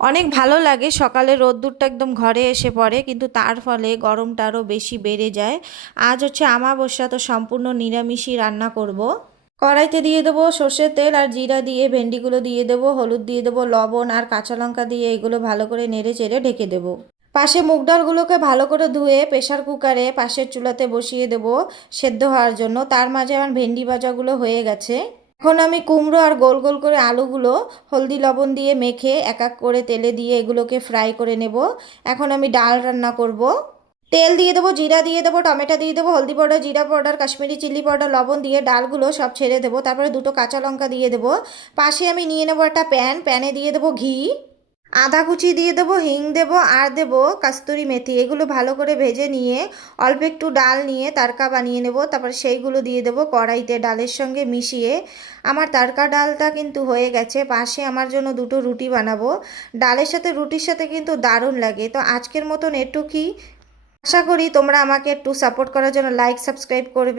অনেক ভালো লাগে, সকালে রোদ্দুরটা একদম ঘরে এসে পড়ে, কিন্তু তার ফলে গরমটা আরও বেশি বেড়ে যায়। আজ হচ্ছে আমাবস্যা, তো সম্পূর্ণ নিরামিষই রান্না করব। কড়াইতে দিয়ে দেবো সর্ষের তেল আর জিরা দিয়ে ভেন্ডিগুলো দিয়ে দেবো, হলুদ দিয়ে দেবো, লবণ আর কাঁচা লঙ্কা দিয়ে এগুলো ভালো করে নেড়ে চেড়ে ঢেকে দেবো। পাশে মুগ ডালগুলোকে ভালো করে ধুয়ে প্রেসার কুকারে পাশের চুলাতে বসিয়ে দেবো সেদ্ধ হওয়ার জন্য। তার মাঝে আমার ভেন্ডি ভাজাগুলো হয়ে গেছে। এখন আমি কুমড়ো আর গোল গোল করে আলুগুলো হলদি লবণ দিয়ে মেখে এক এক করে তেলে দিয়ে এগুলোকে ফ্রাই করে নেব। এখন আমি ডাল রান্না করব। তেল দিয়ে দেবো, জিরা দিয়ে দেবো, টমেটো দিয়ে দেবো, হলদি পাউডার, জিরা পাউডার, কাশ্মীরি চিলি পাউডার, লবণ দিয়ে ডালগুলো সব ছেড়ে দেবো। তারপরে দুটো কাঁচা লঙ্কা দিয়ে দেবো। পাশে আমি নিয়ে নেবো একটা প্যানে দিয়ে দেবো ঘি, আদা কুচি দিয়ে দেবো, হিং দেবো আর দেবো কাস্তুরি মেথি। এগুলো ভালো করে ভেজে নিয়ে অল্প একটু ডাল নিয়ে তারকা বানিয়ে নেব। তারপর সেইগুলো দিয়ে দেবো কড়াইতে ডালের সঙ্গে মিশিয়ে। আমার তারকা ডালটা কিন্তু হয়ে গেছে। পাশে আমার জন্য দুটো রুটি বানাবো। ডালের সাথে রুটির সাথে কিন্তু দারুণ লাগে। তো আজকের মতন এটুকুই। আশা করি তোমরা আমাকে একটু সাপোর্ট করার জন্য লাইক সাবস্ক্রাইব করবে।